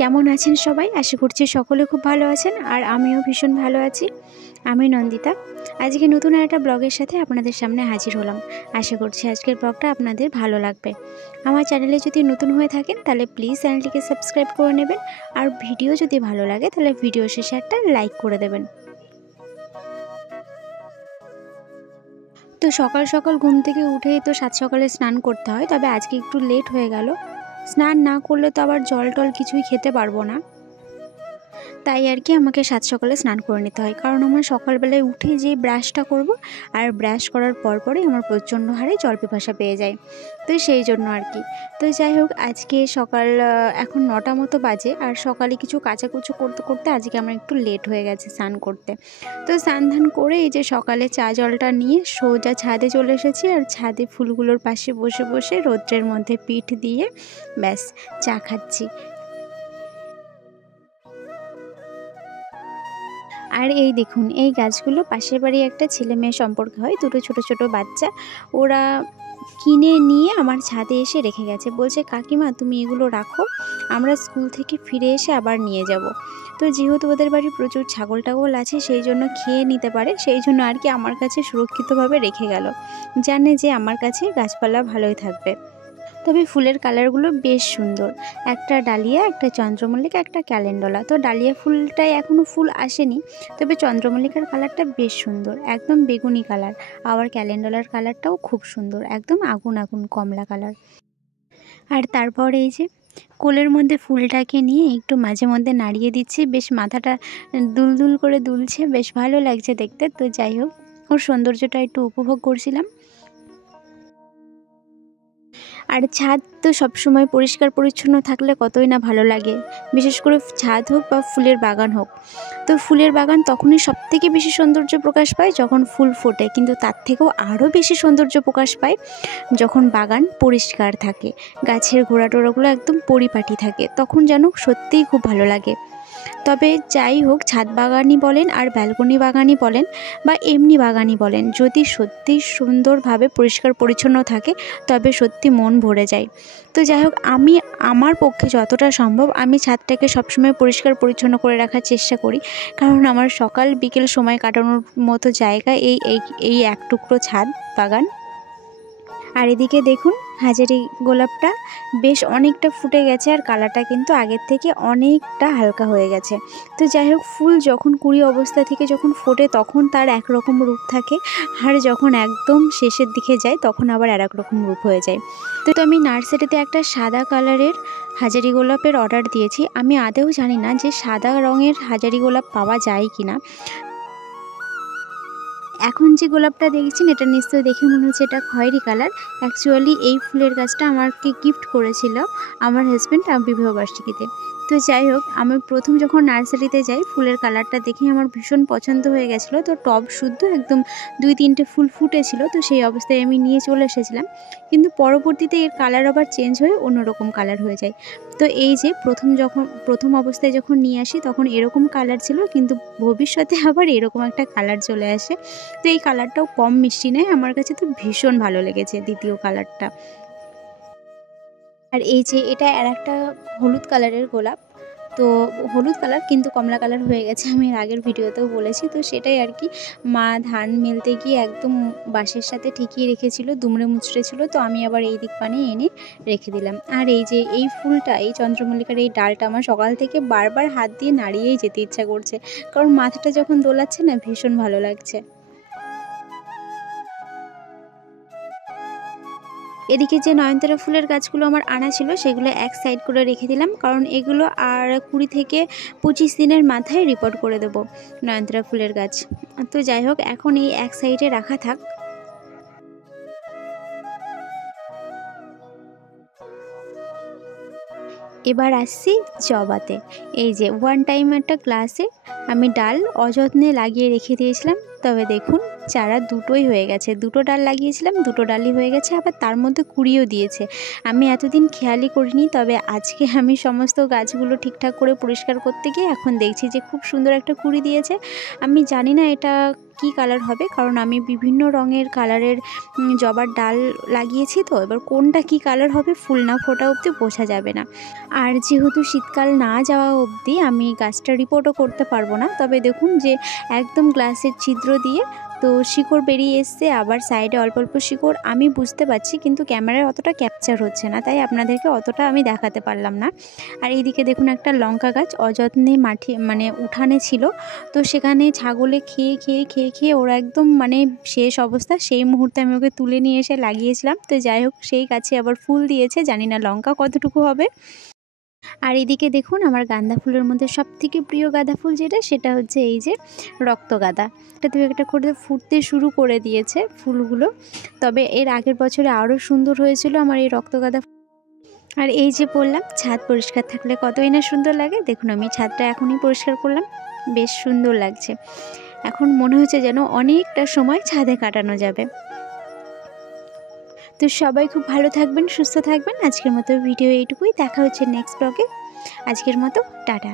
কেমন আছেন সবাই? আশা করছি সকলে খুব ভালো আছেন আর আমিও ভীষণ ভালো আছি। আমি নন্দিতা। আজকে নতুন একটা ব্লগের সাথে আপনাদের সামনে হাজির হলাম। আশা করছি আজকের ব্লগটা আপনাদের ভালো লাগবে। আমার চ্যানেলে যদি নতুন হয়ে থাকেন তাহলে প্লিজ চ্যানেলটিকে সাবস্ক্রাইব করে নেবেন, আর ভিডিও যদি ভালো লাগে তাহলে ভিডিও শেষে একটা লাইক করে দেবেন। তো সকাল সকাল ঘুম থেকে উঠেই তো সাত সকালে স্নান করতে হয়, তবে আজকে একটু লেট হয়ে গেল। স্নান না করলে তো আবার জল টল কিছুই খেতে পারবো না, তাই আর কি আমাকে সাত সকালে স্নান করে নিতে হয়, কারণ আমার সকালবেলায় উঠে যে ব্রাশটা করব আর ব্রাশ করার পরই আমার প্রচণ্ড হারে জল পিপাসা পেয়ে যায়। তো সেই জন্য আর কি। তো যাই হোক, আজকে সকাল এখন 9টা মতো বাজে, আর সকালে কিছু কাচাকুচো করতে করতে আজকে আমার একটু লেট হয়ে গেছে স্নান করতে। তো স্নান ধান করে এই যে সকালে চা জলটা নিয়ে সোজা ছাদে চলে এসেছি, আর ছাদে ফুলগুলোর পাশে বসে বসে রৌদ্রের মধ্যে পিঠ দিয়ে ব্যাস চা খাচ্ছি। আর এই দেখুন, এই গাছগুলো পাশের বাড়ি একটা ছেলে মেয়ে সম্পর্ক হয়, দুটো ছোট ছোট বাচ্চা। ওরা কিনে নিয়ে আমার ছাদে এসে রেখে গেছে, বলছে কাকিমা তুমি এগুলো রাখো, আমরা স্কুল থেকে ফিরে এসে আবার নিয়ে যাব। তো যেহেতু ওদের বাড়ি প্রচুর ছাগল টাগল আছে, সেই জন্য খেয়ে নিতে পারে, সেই জন্য আর কি আমার কাছে সুরক্ষিতভাবে রেখে গেল। জানে যে আমার কাছে গাছপালা ভালোই থাকবে। তবে ফুলের কালারগুলো বেশ সুন্দর, একটা ডালিয়া, একটা চন্দ্রমল্লিকা, একটা ক্যালেন্ডুলা। তো ডালিয়া ফুলটায় এখনও ফুল আসেনি, তবে চন্দ্রমল্লিকার কালারটা বেশ সুন্দর, একদম বেগুনি কালার। আবার ক্যালেন্ডুলার কালারটাও খুব সুন্দর, একদম আগুন আগুন কমলা কালার। আর তারপর এই যে কোলের মধ্যে ফুলটাকে নিয়ে একটু মাঝে মধ্যে নাড়িয়ে দিচ্ছি, বেশ মাথাটা দুলদুল করে দুলছে, বেশ ভালো লাগছে দেখতে। তো যাই হোক, ওর সৌন্দর্যটা একটু উপভোগ করছিলাম। আর ছাদ তো সবসময় পরিষ্কার পরিচ্ছন্ন থাকলে কতই না ভালো লাগে, বিশেষ করে ছাদ হোক বা ফুলের বাগান হোক। তো ফুলের বাগান তখনই সবথেকে বেশি সৌন্দর্য প্রকাশ পায় যখন ফুল ফোটে, কিন্তু তার থেকেও আরও বেশি সৌন্দর্য প্রকাশ পায় যখন বাগান পরিষ্কার থাকে, গাছের গোড়াটোড়াগুলো একদম পরিপাটি থাকে, তখন যেন সত্যিই খুব ভালো লাগে। তবে যাই হোক, ছাদ বাগানই বলেন আর ব্যালকনি বাগানই বলেন বা এমনি বাগানই বলেন, যদি সত্যি সুন্দরভাবে পরিষ্কার পরিচ্ছন্ন থাকে তবে সত্যি মন ভরে যায়। তো যাই হোক, আমি আমার পক্ষে যতটা সম্ভব আমি ছাদটাকে সবসময় পরিষ্কার পরিচ্ছন্ন করে রাখার চেষ্টা করি, কারণ আমার সকাল বিকেল সময় কাটানোর মতো জায়গা এই এই এই এক টুকরো ছাদ বাগান। আর এদিকে দেখুন, হাজারি গোলাপটা বেশ অনেকটা ফুটে গেছে, আর কালারটা কিন্তু আগের থেকে অনেকটা হালকা হয়ে গেছে। তো যাই হোক, ফুল যখন কুড়ি অবস্থা থেকে যখন ফোটে তখন তার একরকম রূপ থাকে, আর যখন একদম শেষের দিকে যায় তখন আবার আর এক রকম রূপ হয়ে যায়। তো আমি নার্সারিতে একটা সাদা কালারের হাজারি গোলাপের অর্ডার দিয়েছি। আমি আদৌ জানি না যে সাদা রঙের হাজারি গোলাপ পাওয়া যায় কি না। এখন যে গোলাপটা দেখছেন এটা নিশ্চয়ই দেখে মনে হচ্ছে এটা খয়েরি কালার। অ্যাকচুয়ালি এই ফুলের গাছটা আমাকে গিফট করেছিল আমার হাজব্যান্ড বিবাহবার্ষিকীতে। তো যাই হোক, আমি প্রথম যখন নার্সারিতে যাই ফুলের কালারটা দেখে আমার ভীষণ পছন্দ হয়ে গেছিলো। তো টব শুদ্ধ একদম 2-3টে ফুল ফুটেছিল, তো সেই অবস্থায় আমি নিয়ে চলে এসেছিলাম। কিন্তু পরবর্তীতে এর কালার আবার চেঞ্জ হয়ে অন্যরকম কালার হয়ে যায়। তো এই যে প্রথম অবস্থায় যখন নিয়ে আসি তখন এরকম কালার ছিল, কিন্তু ভবিষ্যতে আবার এরকম একটা কালার চলে আসে। তো এই কালারটাও কম মিষ্টি নয়, আমার কাছে তো ভীষণ ভালো লেগেছে দ্বিতীয় কালারটা। আর এই যে এটা আর একটা হলুদ কালারের গোলাপ, তো হলুদ কালার কিন্তু কমলা কালার হয়ে গেছে, আমি এর আগের ভিডিওতেও বলেছি। তো সেটাই আর কি, মা ধান মেলতে গিয়ে একদম বাঁশের সাথে ঠিকিয়ে রেখেছিল, দুমড়ে মুচড়ে ছিল, তো আমি আবার এই দিক পানে এনে রেখে দিলাম। আর এই যে এই ফুলটা, এই চন্দ্রমল্লিকার এই ডালটা আমার সকাল থেকে বারবার হাত দিয়ে নাড়িয়েই যেতে ইচ্ছা করছে, কারণ মাথাটা যখন দোলাচ্ছে না ভীষণ ভালো লাগছে। এদিকে যে নয়নতারা ফুলের গাছগুলো আমার আনা ছিল সেগুলো এক সাইড করে রেখে দিলাম, কারণ এগুলো আর 20 থেকে 25 দিনের মাথায় রিপোর্ট করে দেবো নয়নতারা ফুলের গাছ। তো যাই হোক, এখন এই এক সাইডে রাখা থাক। এবার আসছি জবাতে। এই যে ওয়ান টাইম একটা গ্লাসে আমি ডাল অযত্নে লাগিয়ে রেখে দিয়েছিলাম, তবে দেখুন চারা দুটোই হয়ে গেছে, দুটো ডাল লাগিয়েছিলাম, দুটো ডালই হয়ে গেছে, আবার তার মধ্যে কুড়িও দিয়েছে। আমি এতদিন খেয়ালই করিনি, তবে আজকে আমি সমস্ত গাছগুলো ঠিকঠাক করে পরিষ্কার করতে গিয়ে এখন দেখছি যে খুব সুন্দর একটা কুড়ি দিয়েছে। আমি জানি না এটা কি কালার হবে, কারণ আমি বিভিন্ন রঙের কালারের জবার ডাল লাগিয়েছি, তো এবার কোনটা কি কালার হবে ফুল না ফোটা অবধি বোঝা যাবে না। আর যেহেতু শীতকাল না যাওয়া অবধি আমি গাছটা রিপোর্টও করতে পারবো না। তবে দেখুন যে একদম গ্লাসের ছিদ্র দিয়ে তো শিকড় বেরিয়ে এসছে, আবার সাইডে অল্প অল্প শিকড় আমি বুঝতে পারছি, কিন্তু ক্যামেরায় অতটা ক্যাপচার হচ্ছে না, তাই আপনাদেরকে অতটা আমি দেখাতে পারলাম না। আর এইদিকে দেখুন একটা লঙ্কা গাছ অযত্নে মাঠে মানে উঠানে ছিল, তো সেখানে ছাগলে খেয়ে খেয়ে খেয়ে খেয়ে ওরা একদম মানে শেষ অবস্থা। সেই মুহূর্তে আমি ওকে তুলে নিয়ে এসে লাগিয়েছিলাম। তো যাই হোক, সেই গাছে আবার ফুল দিয়েছে, জানি না লঙ্কা কতটুকু হবে। আর এদিকে দেখুন আমার গাঁদা ফুলের মধ্যে সবথেকে প্রিয় গাঁদা ফুল যেটা, সেটা হচ্ছে এই যে রক্তগাঁদা। এটা থেকে একটা করে ফুটতে শুরু করে দিয়েছে ফুলগুলো। তবে এর আগের বছরে আরও সুন্দর হয়েছিল আমার এই রক্তগাঁদা। আর এই যে বললাম ছাদ পরিষ্কার থাকলে কতই না সুন্দর লাগে। দেখুন আমি ছাদটা এখনই পরিষ্কার করলাম, বেশ সুন্দর লাগছে। এখন মনে হচ্ছে যেন অনেকটা সময় ছাদে কাটানো যাবে। তো সবাই খুব ভালো থাকবেন, সুস্থ থাকবেন। আজকের মতো ভিডিও এইটুকুই, দেখা হচ্ছে নেক্সট ব্লগে। আজকের মতো টাটা।